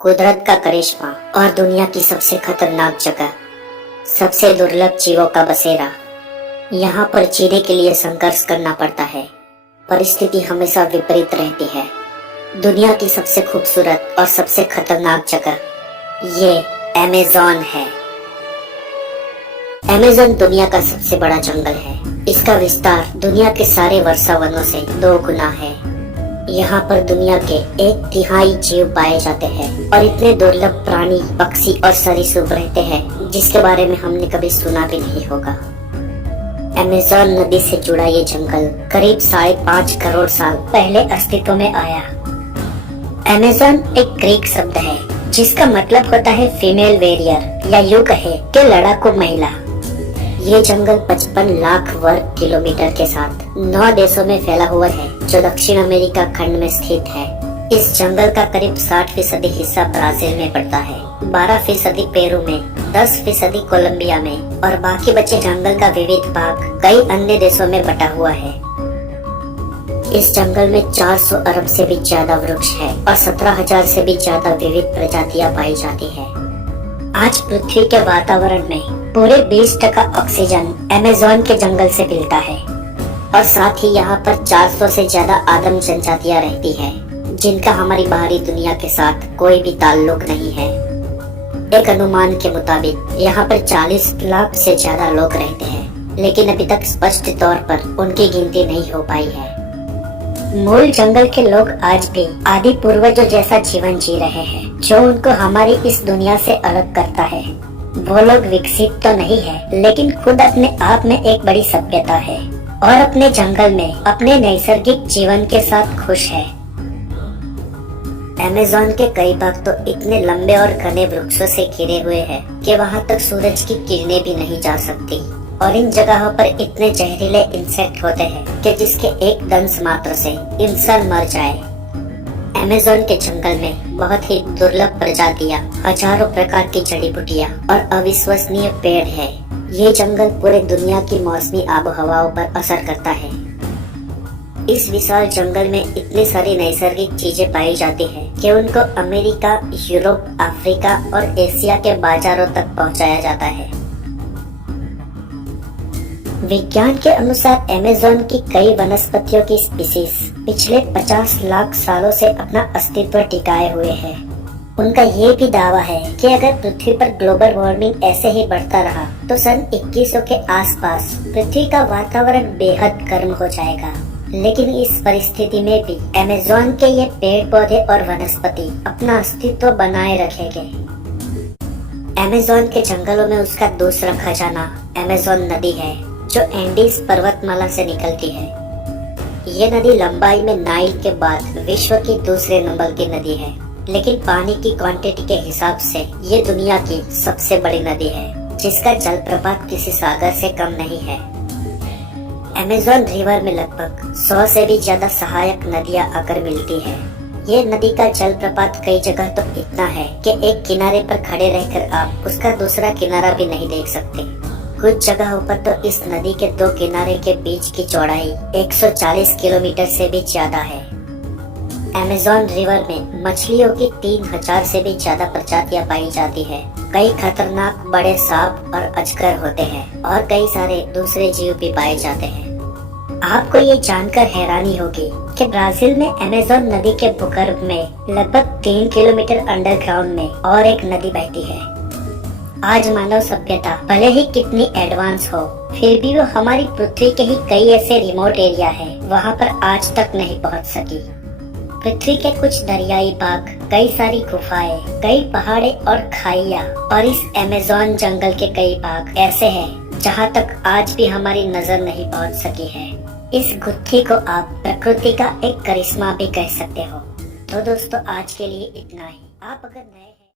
कुदरत का करिश्मा और दुनिया की सबसे खतरनाक जगह, सबसे दुर्लभ जीवों का बसेरा। यहाँ पर जीने के लिए संघर्ष करना पड़ता है। परिस्थिति हमेशा विपरीत रहती है। दुनिया की सबसे खूबसूरत और सबसे खतरनाक जगह ये अमेज़न है। अमेज़न दुनिया का सबसे बड़ा जंगल है। इसका विस्तार दुनिया के सारे वर्षा वनों से 2 गुना है। यहाँ पर दुनिया के 1/3 जीव पाए जाते हैं और इतने दुर्लभ प्राणी, पक्षी और सरीसृप रहते हैं जिसके बारे में हमने कभी सुना भी नहीं होगा। अमेज़न नदी से जुड़ा ये जंगल करीब 5.5 करोड़ साल पहले अस्तित्व में आया। अमेज़न एक ग्रीक शब्द है जिसका मतलब होता है फीमेल वेरियर या यूं कहे कि लड़ाकू महिला। ये जंगल 55 लाख वर्ग किलोमीटर के साथ 9 देशों में फैला हुआ है जो दक्षिण अमेरिका खंड में स्थित है। इस जंगल का करीब 60% हिस्सा ब्राजील में पड़ता है, 12% पेरू में, 10% कोलंबिया में और बाकी बचे जंगल का विविध भाग कई अन्य देशों में बटा हुआ है। इस जंगल में 400 अरब से भी ज्यादा वृक्ष है और 17,000 से भी ज्यादा विविध प्रजातियां पाई जाती है। आज पृथ्वी के वातावरण में पूरे 20% ऑक्सीजन अमेज़न के जंगल से मिलता है और साथ ही यहाँ पर 400 से ज्यादा आदम जनजातियाँ रहती है जिनका हमारी बाहरी दुनिया के साथ कोई भी ताल्लुक नहीं है। एक अनुमान के मुताबिक यहाँ पर 40 लाख से ज्यादा लोग रहते हैं, लेकिन अभी तक स्पष्ट तौर पर उनकी गिनती नहीं हो पाई है। मूल जंगल के लोग आज भी आदि पूर्वजों जैसा जीवन जी रहे हैं जो उनको हमारी इस दुनिया से अलग करता है। वो लोग विकसित तो नहीं है, लेकिन खुद अपने आप में एक बड़ी सभ्यता है और अपने जंगल में अपने नैसर्गिक जीवन के साथ खुश है। अमेज़न के कई भाग तो इतने लंबे और घने वृक्षों से घिरे हुए हैं कि वहाँ तक सूरज की किरणें भी नहीं जा सकती और इन जगहों पर इतने जहरीले इंसेक्ट होते हैं कि जिसके एक दंश मात्र से इंसान मर जाए। अमेज़न के जंगल में बहुत ही दुर्लभ प्रजातियां, हजारों प्रकार की जड़ी बूटियां और अविश्वसनीय पेड़ है। ये जंगल पूरे दुनिया की मौसमी आबोहवाओं पर असर करता है। इस विशाल जंगल में इतनी सारी नैसर्गिक चीजें पाई जाती हैं कि उनको अमेरिका, यूरोप, अफ्रीका और एशिया के बाजारों तक पहुंचाया जाता है। विज्ञान के अनुसार अमेज़न की कई वनस्पतियों की स्पीशीज पिछले 50 लाख सालों से अपना अस्तित्व टिकाए हुए हैं। उनका ये भी दावा है कि अगर पृथ्वी पर ग्लोबल वार्मिंग ऐसे ही बढ़ता रहा तो सन 2100 के आसपास पृथ्वी का वातावरण बेहद गर्म हो जाएगा। लेकिन इस परिस्थिति में भी अमेज़न के ये पेड़ पौधे और वनस्पति अपना अस्तित्व बनाए रखेंगे। अमेज़न के जंगलों में उसका दूसरा खजाना अमेज़न नदी है जो एंडीज पर्वतमाला से निकलती है। ये नदी लंबाई में नाइल के बाद विश्व की दूसरे नंबर की नदी है, लेकिन पानी की क्वांटिटी के हिसाब से ये दुनिया की सबसे बड़ी नदी है जिसका जल प्रपात किसी सागर से कम नहीं है। अमेज़न रिवर में लगभग 100 से भी ज्यादा सहायक नदियां आकर मिलती है। ये नदी का जल प्रपात कई जगह तो इतना है कि एक किनारे पर खड़े रहकर आप उसका दूसरा किनारा भी नहीं देख सकते। कुछ जगहों पर तो इस नदी के 2 किनारे के बीच की चौड़ाई 140 किलोमीटर से भी ज्यादा है। अमेज़न रिवर में मछलियों की 3000 से भी ज्यादा प्रजातियां पाई जाती है। कई खतरनाक बड़े सांप और अजगर होते हैं और कई सारे दूसरे जीव भी पाए जाते हैं। आपको ये जानकर हैरानी होगी कि ब्राजील में अमेज़न नदी के भूगर्भ में लगभग 3 किलोमीटर अंडरग्राउंड में और एक नदी बहती है। आज मानव सभ्यता भले ही कितनी एडवांस हो, फिर भी वो हमारी पृथ्वी के ही कई ऐसे रिमोट एरिया है वहाँ पर आज तक नहीं पहुँच सकी। पृथ्वी के कुछ दरियाई भाग, कई सारी गुफाएं, कई पहाड़े और खाइयाँ और इस अमेज़न जंगल के कई भाग ऐसे हैं जहाँ तक आज भी हमारी नजर नहीं पहुँच सकी है। इस गुत्थी को आप प्रकृति का एक करिश्मा भी कह सकते हो। तो दोस्तों, आज के लिए इतना ही। आप अगर नए